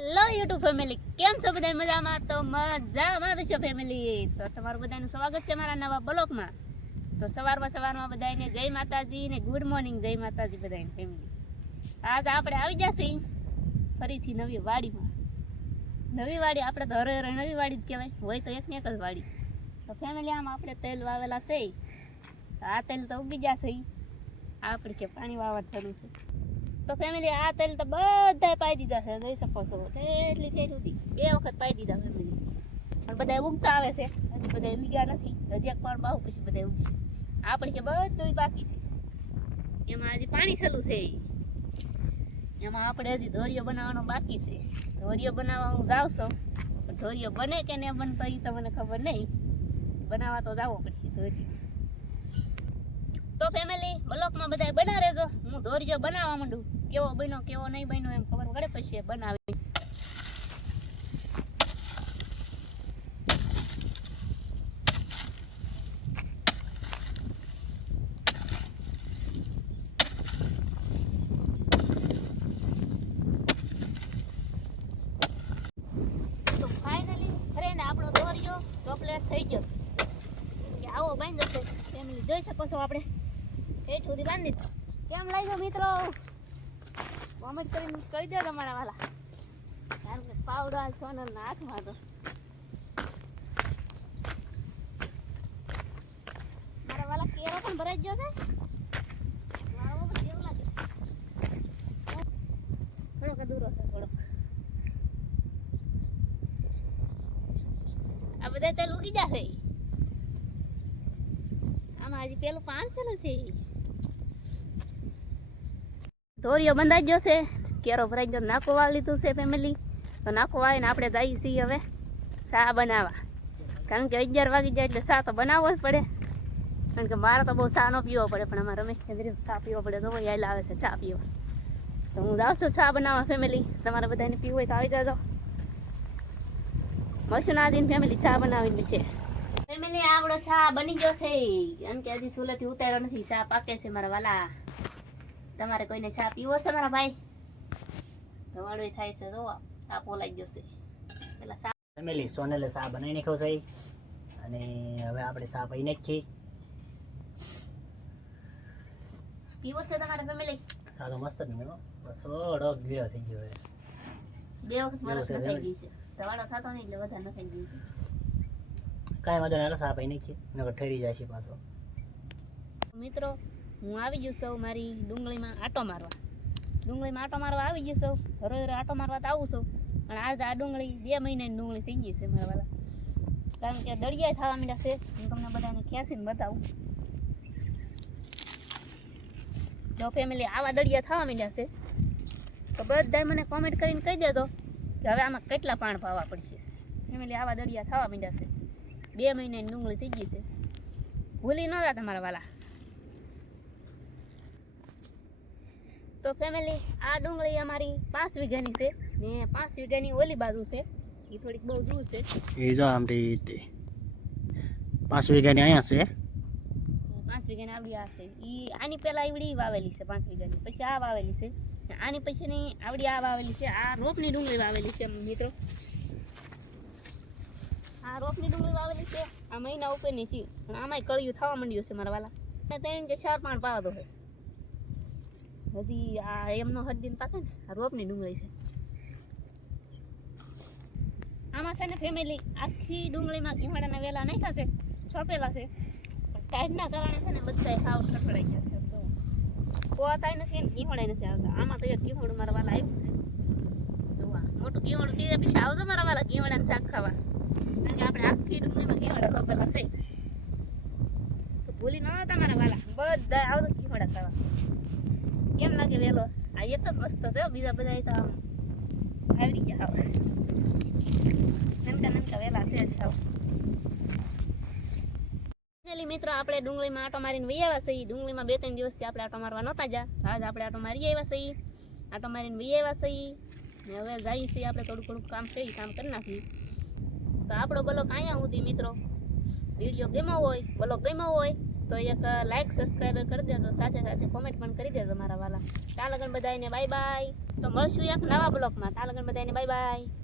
Hello YouTube family, કેમ છો બધા? મજામાં? તો મજામાં છો ફેમિલી. તો તમારું બધાનું સ્વાગત છે મારા નવા બ્લોગમાં. તો સવારમાં બધાને જય માતાજી ને ગુડ મોર્નિંગ. જય માતાજી બધાને ફેમિલી. આજ આપણે આવી જશે ફરીથી નવી વાડીમાં. નવી વાડી આપણે તો હરે નવી વાડી જ કહેવાય, હોય તો એકની એક જ વાડી. તો ફેમિલી આમ આપણે તેલ વાવેલા છે. આ તેલ તો ઉગી જશે. આપણે કે પાણી વાવવા જરૂર છે. તો ફેમિલી આ તેલ તો બધા પાઈ દીધા છે, જોઈ શકો છો. એટલી ઠેઠ હતી 2 વખત પાઈ દીધા ફેમિલી. પણ બધા ઉગતા આવે છે, હજી બધા ઉગ્યા નથી. હજી એક પણ બાહુ પછી બધા ઉગશે. આપણે કે બધું બાકી છે. એમાં હજી પાણી ચાલુ છે. એમાં આપણે હજી ધોરિયો બનાવવાનો બાકી છે. ધોરિયો બનાવવા હું જાઉં છું, પણ ધોરિયો બને કે નહીં બનતો એ તો મને ખબર નહીં. બનાવવા તો જવો પડશે ધોરિયો. તો ફેમિલી બ્લોકમાં બધા બના રહેજો. હું ધોરિયો બનાવવા માંડું. કેવો બન્યો કેવો નહીં બન્યો એમ ખબર પડે પછી બનાવી. તો ફાઇનલી ફ્રેન્ડ આપણો ધોરિયો ચોકલેટ થઈ ગયો છે. આવો બાંધો છે ફેમિલી, જોઈ શકો છો. આપણે હેઠ સુધી બાંધી દીધો. કેમ લાગ્યો મિત્રો? કોમેન્ટ કરીને કહી દો તમારા વાલા. કારણ કે પાવડા સોનલના હાથમાં તો મારા વાલા કેરો પણ ભરાઈ ગયો છે. મારો કેવું લાગે? થોડોક અધૂરો છે થોડોક. આ બધા તેલ ઉગી જશે. આમાં હજી પેલું પાંચેલું છે. ધોરિયો બંધાઈ ગયો છે, કેરો ભરાઈ ગયો, નાકો વાળી લીધું છે ફેમિલી. તો નાકો વાળીને આપણે જઈએ છીએ હવે ચા બનાવવા. કારણ કે 11 વાગી જાય એટલે ચા તો બનાવવો જ પડે. કારણ કે મારે તો બહુ ચા ન પીવો પડે, પણ અમારા રમેશને ચા પીવો પડે. તો યાદ આવે છે ચા પીવા. તો હું જાઉં છું ચા બનાવવા ફેમિલી. તમારે બધાને પીવું હોય તો આવી જાજો. મળશું ના દિન ફેમિલી ચા બનાવીને છે. ફેમિલી આપણો ચા બની ગયો છે. કારણ કે હજી ચૂલેથી ઉતાર્યો નથી. ચા પાકે છે મારા વાલા. તમારે કોઈને ચા પીવો છે મારા ભાઈ? ધવાડો થાય છે. જો આ પોલાઈ જશે. પેલા ચા ફેમિલી સોનલે ચા બનાવી નાખ્યો છે અને હવે આપણે ચા પી નાખી. પીવો છે તમારે ફેમિલી? ચા તો મસ્ત પીવો, થોડો ગીળો થઈ ગયો છે. 2 વખત મારો નખાઈ ગઈ છે. ધવાડો થતો નહીં એટલે વધારે નખાઈ ગઈ છે. કાંઈ વાંધો નહીં, ચા પી નાખી, નકર ઠરી જાય છે પાછો. મિત્રો હું આવી ગયું છું મારી ડુંગળીમાં આટો મારવા. ડુંગળીમાં આટો મારવા આવી ગયું છું. હરો આટો મારવા તો આવું છું. પણ આજ આ ડુંગળી 2 મહિનાની ડુંગળી થઈ ગઈ છે મારા વાલા. કારણ કે દળિયા થવા માંડ્યા છે. હું તમને બધાને ખેંચીને બતાવું. તો ફેમિલી આવા દળિયા થવા માંડ્યા છે. તો બધાય મને કોમેન્ટ કરીને કહી દેજો કે હવે આમાં કેટલા પાણ પાવા પડશે. ફેમિલી આવા દળિયા થવા માંડ્યા છે. 2 મહિનાની ડુંગળી થઈ ગઈ છે. ભૂલી ન જા તમારા વાલા. તો ફેમિલી આ ડુંગળી અમારી 5 વીઘાની છે ને 5 વીઘાની ઓલી બાજુ છે. એ થોડીક બહુ દૂર છે. એ જો આમ 5 વીઘાની અહીંયા છે. 5 વીઘાની આવડી આ છે. એ આની પહેલા આવડી વાવેલી છે 5 વીઘાની. પછી આ વાવેલી છે. આની પછીની આવડી આ વાવેલી છે. આ રોપની ડુંગળી વાવેલી છે મિત્રો. આ રોપની ડુંગળી વાવેલી છે. આ મહિના ઉપરની છે. પણ આમાંય કળિયું થવા માંડ્યું છે મારા વાલા. 3 કે 4 પાણ પાવા દો છે. હજી આ એમનો હરદીન પાકે ને આ રોપની ડુંગળી છે. આમાં છે ને ફેમિલી આખી ડુંગળીમાં ઘીવાડાના વેલા નાખ્યા છે, છોપેલા છે. પણ ટાઈટના કારણે છે ને બધા સાવ ઠસડાઈ ગયા છે. પોતાય નથી ને ઘીવાડાય નથી આવતા. આમાં તો એક ઘીવાડું મારા વાલા આવ્યું છે. જોવા મોટું ઘીવાડું તે પછી આવજો મારા વાલા ઘીવાડાને શાક ખાવા. કારણ કે આપણે આખી ડુંગળીમાં ઘીવાડા છોપેલા છે. તો ભૂલી ન તમારા વાલા બધા આવજો ઘીવાડા ખાવા. કેમ લાગે વેલો? આ એક જ મસ્ત છે. બીજા બધા તો આમ આવી ગયા હવે. નમકા વેલા છે જ ખાવ. મિત્રો આપણે ડુંગળીમાં આટો મારીને વહી આવ્યા છીએ. ડુંગળીમાં 2-3 દિવસથી આપણે આટો મારવા નહોતા જા. આજ આપણે આટો મારી આવ્યા છીએ. આટો મારીને વહી આવ્યા છીએ. ને હવે જઈએ છીએ આપણે થોડું કામ છે એ કામ કરી નાખીએ. તો આપણો બ્લોગ અહીંયા સુધી મિત્રો. વિડીયો ગમ્યો હોય, બ્લોગ ગમ્યો હોય તો એક લાઈક સબસ્ક્રાઈબર કરી દેજો, સાથે સાથે કોમેન્ટ પણ કરી દેજો મારા વાલા. ત્યાં લગન બધાને બાય બાય. તો મળશું એક નવા બ્લોગમાં. ત્યાં લગન બધાને બાય બાય.